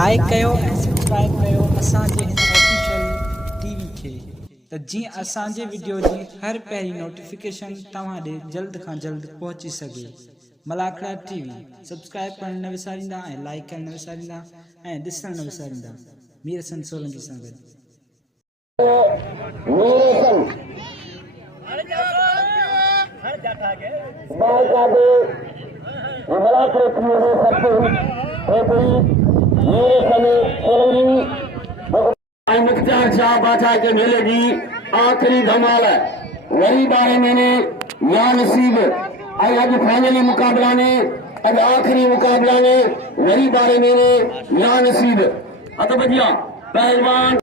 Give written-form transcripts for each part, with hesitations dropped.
लाइक कयो ऐं सब्सक्राइब कयो असांजे हिन ऑफिशियल टीवी खे त जीअं असांजे वीडियो जी हर पहिरीं नोटिफिकेशन तव्हां ॾे जल्द खां जल्द पहुची सघे। मलाखड़ा टीवी सब्सक्राइब करणु न विसारींदा ऐं लाइक करणु न विसारींदा ऐं ॾिसणु न विसारींदा। मीर हसन सोलंकी सां गॾु। मुख्तार शाह बादशाह के मेले की आखिरी धमाल है वही बारे मैंने या नसीब अज फाइनली मुकाबला ने अज आखिरी मुकाबला ने वही बारे मैंने या नसीब अत बजिया पहलवान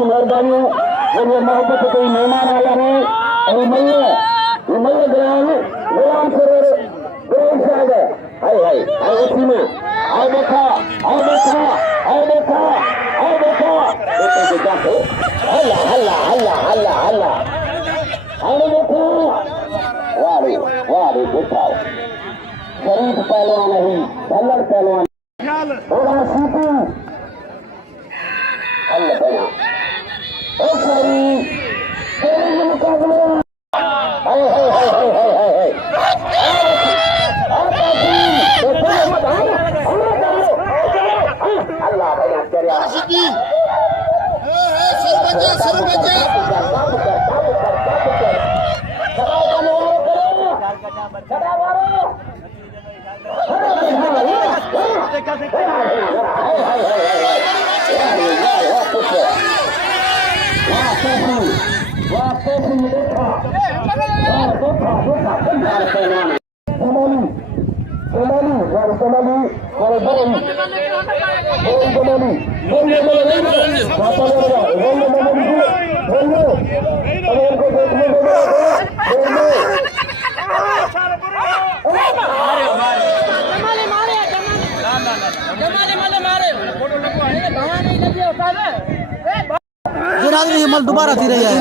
मेहरबानी और ये मोहब्बत कोई मेहमान आया है और मल्ल ग्राम गुलाम सरोवर गुलाम से आ गए हाय हाय हाय उसी में आओ देखा आओ देखा आओ देखा आओ देखा देखो के जाते हल्ला हल्ला हल्ला हल्ला हल्ला आओ देखो वाह रे देखा शरीफ पहलवान नहीं भल्लर पहलवान होगा सीपू हल्ला बना ओ सारी तेरे मुकाबले हाय हाय हाय हाय हाय हाय अल्लाह भैया तेरा सर मल दोबारा थी रही है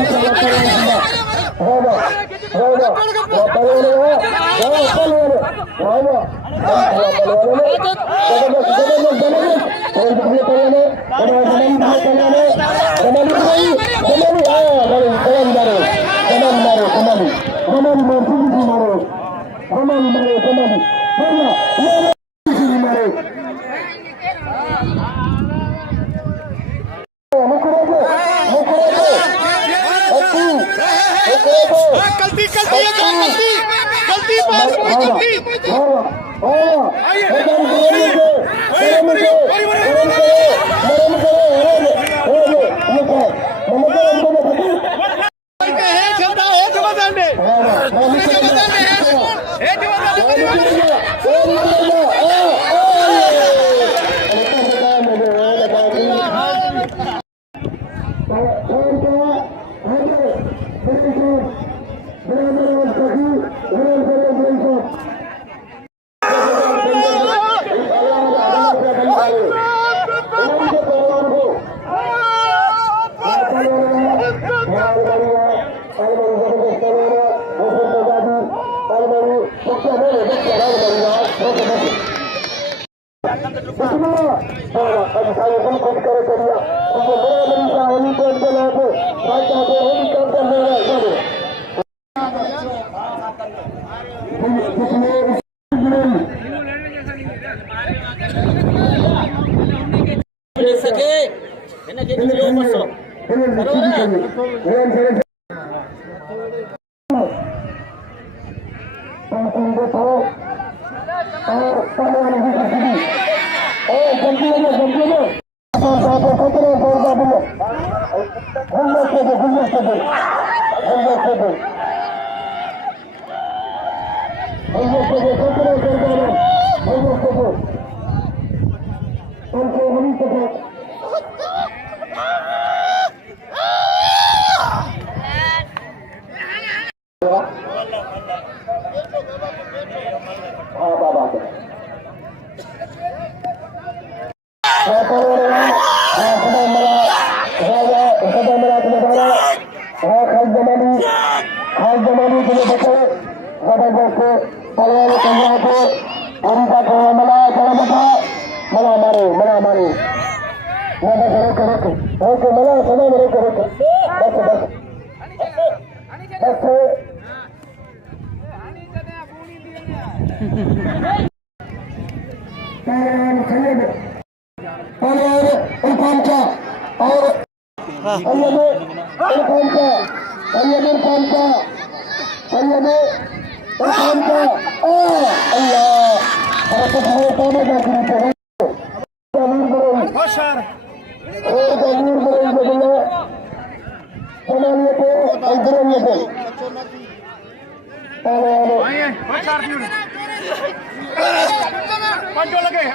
लगे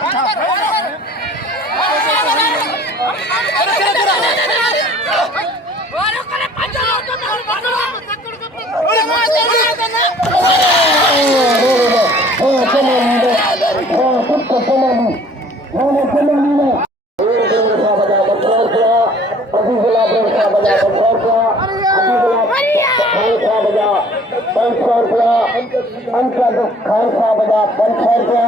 खालसा बजा 500 रुपया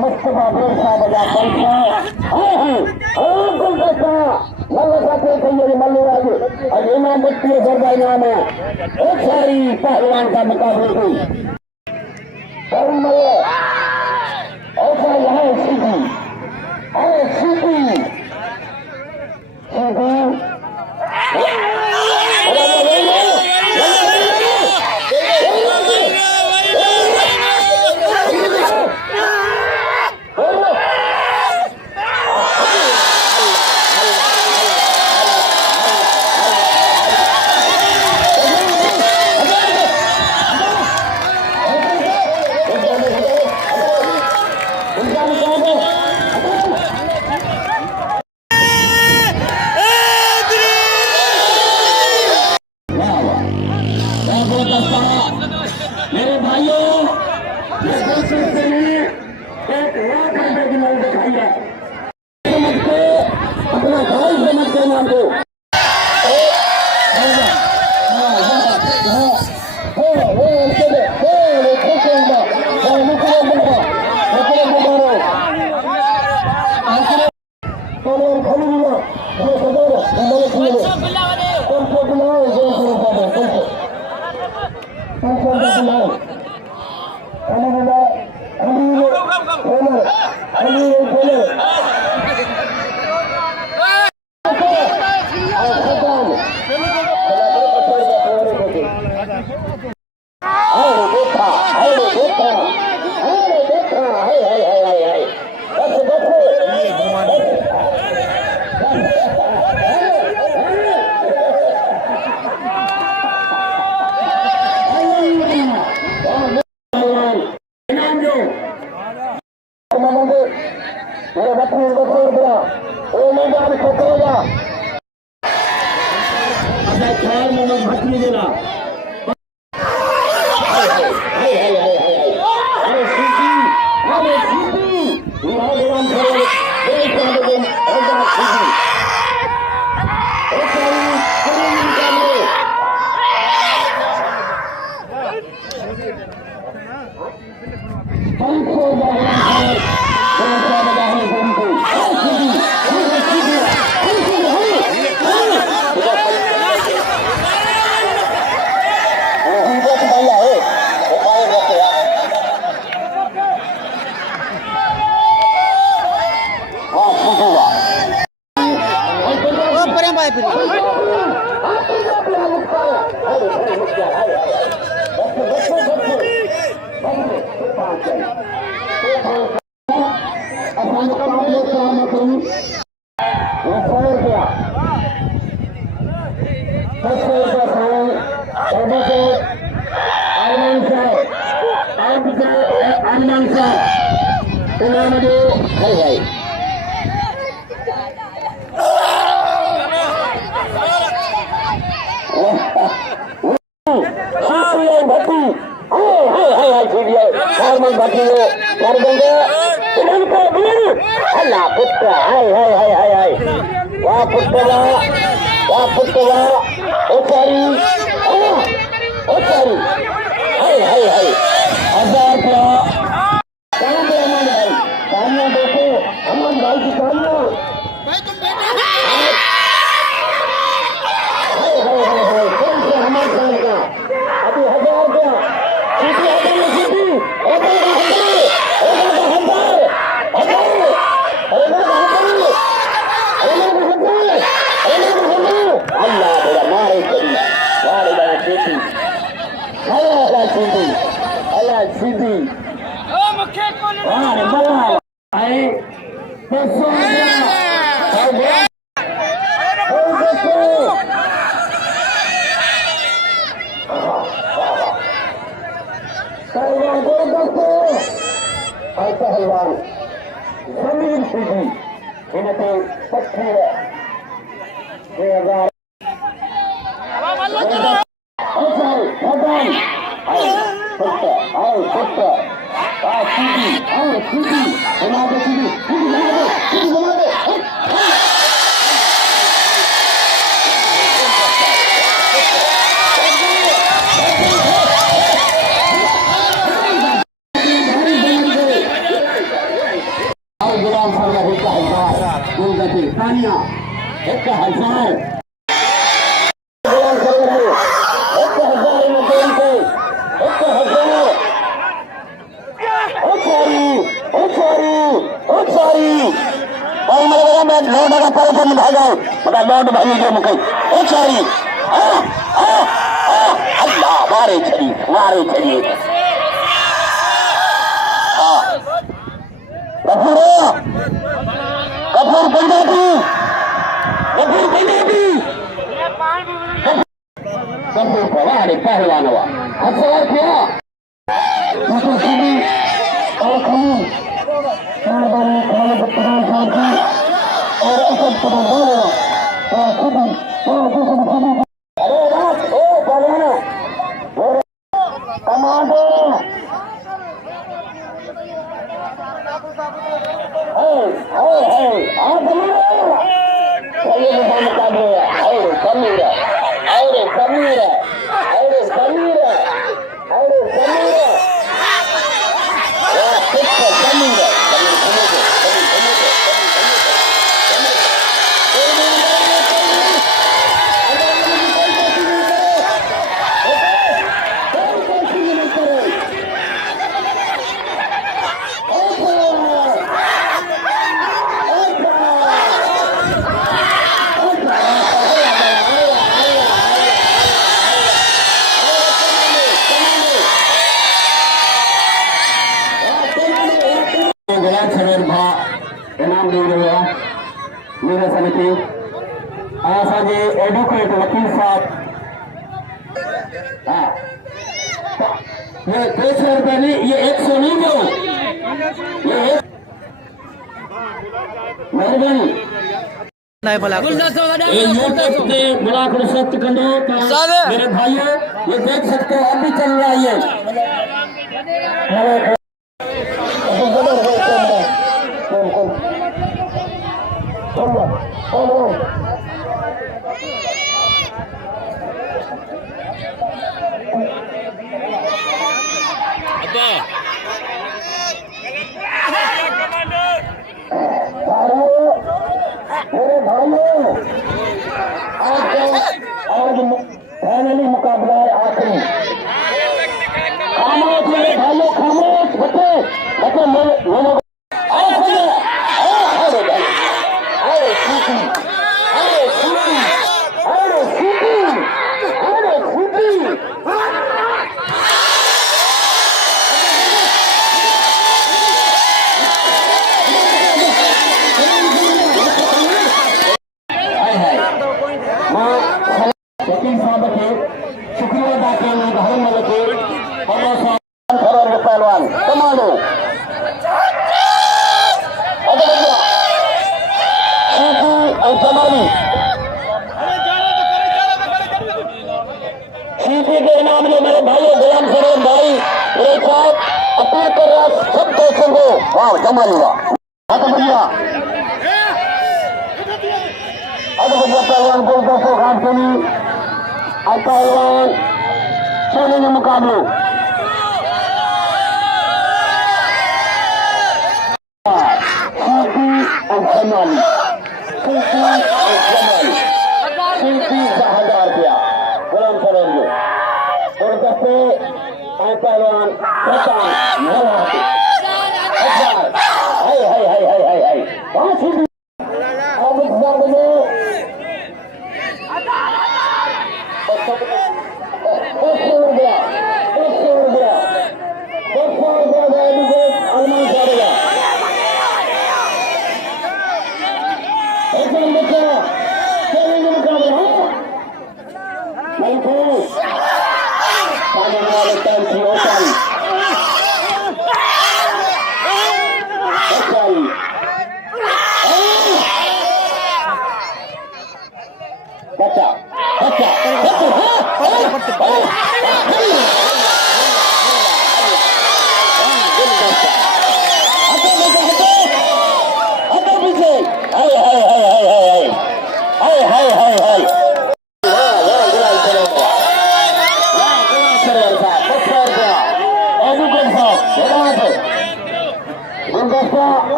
मुस्तफा बेर साहब बजा 500 मल्लू राज और इमाम मुफ्ती सरदार नाम है एक सारी पहलवान का मुकाबला हुई ऐसा यहाँ सीधी अरे सीधी सीधी मेरे भाइयों ये कोशिश करिए 1 लाख रुपए की नोट दिखाई है समझ के अपना भाई समझ के नाम को super. Sidi, Sidi, Ronaldo Sidi, Ronaldo. गुलाम साहब 1000 गुलगती तानिया 1000 गुलाम साहब 1000 में देन पे 1000 ओ सॉरी और मैं लोड का परेशान भाग गया बता लोड भाई जो मुके ओ सॉरी अल्लाह मारे छड़ी कपूर पंजाबी कपूर पवाड़े पहलवान हुआ हजार किया और खमी चार बार खाने बत्तमान साहब की और असद पदन अरे रात ओ पहलवान कमांडो इनाम दी गई है मेरे समिति असांजे एडवोकेट वकील साहब ये 200 रुपए नहीं ये 100 नहीं दो ये मेहरबानी यूट्यूब पे बुलाकर सत्य कंडो मेरे भाइयों ये देख सकते हो अब भी चल रहा है ये फाइनली मुकाबला है आखिरी खामोश मेरे भाइयों खामोश बच्चे मेरे शुक्रिया अदा करने धर्म के पहलवान कमांडो सीधी के इनाम में मेरे भाई गुलाम सरोज भाई मेरे साथ अपील कर रहा सब दोस्तों को वाह जमा लिया भैया पहलवान को दोस्तों घाट सुनी पहलवान सोने के मुकाबले और जमाली 1000 रुपया गुलाम सरोज को और दस्ते पहलवान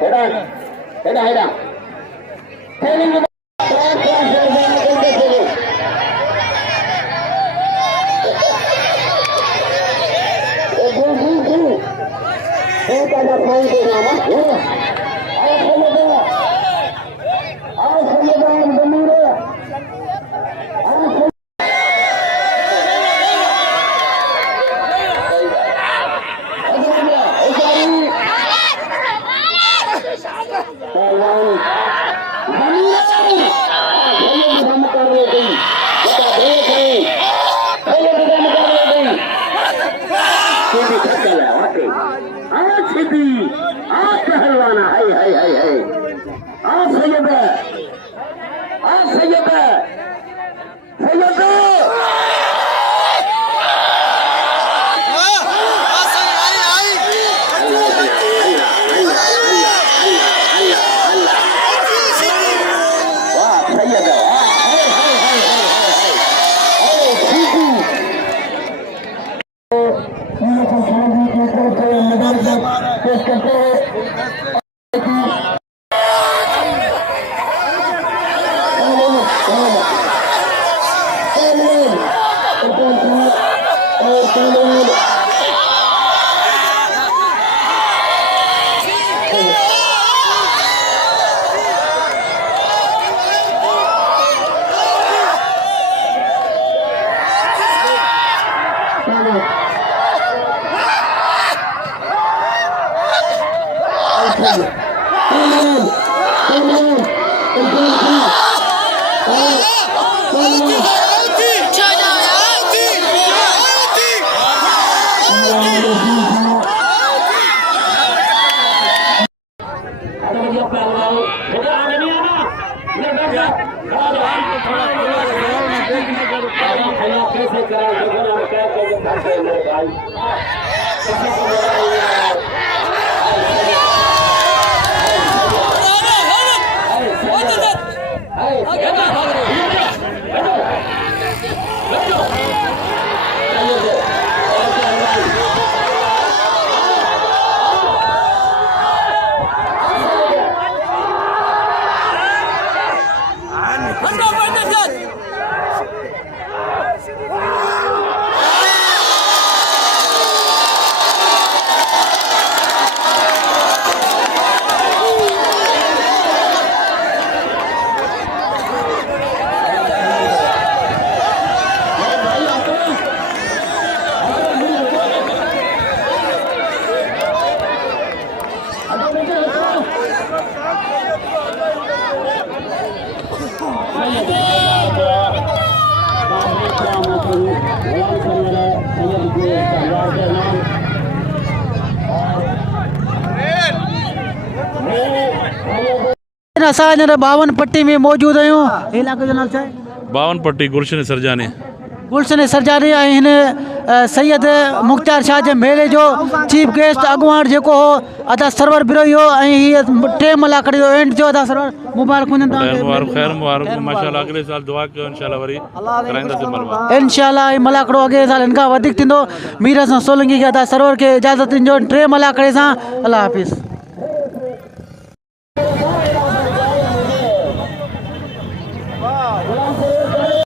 हेड़ा हेड़ा हेड़ा ट्रेनिंग पहलवाना है आप सैयद सैयद असां हींअर 52 पट्टी में मौजूद आहियूं। इलाइक़े जो नालो छा आहे? 52 पट्टी गुलशन सरजानी। गुलशन सरजानी ऐं हिन सैयद मुख़्तार शाह जे मेले जो चीफ गेस्ट अॻुवाण जेको हो अदा सरवर बिरोही हो ऐं हीअ 3 मलाकड़ी जो एंड थियो। अदा सरवर मुबारक हुजनि तव्हांखे। खैर मुबारक माशाल्लाह। अगले साल दुआ कयो इंशाल्लाह वरी कराईंदासीं मलबा इंशाल्लाह। ऐं मलाकड़ो अॻे साल हिन खां वधीक थींदो। मीर हसन सोलंकी खे अदा सरवर खे इजाज़त ॾिजो 3 मलाकड़े सां। अल्लाह हाफ़िज़।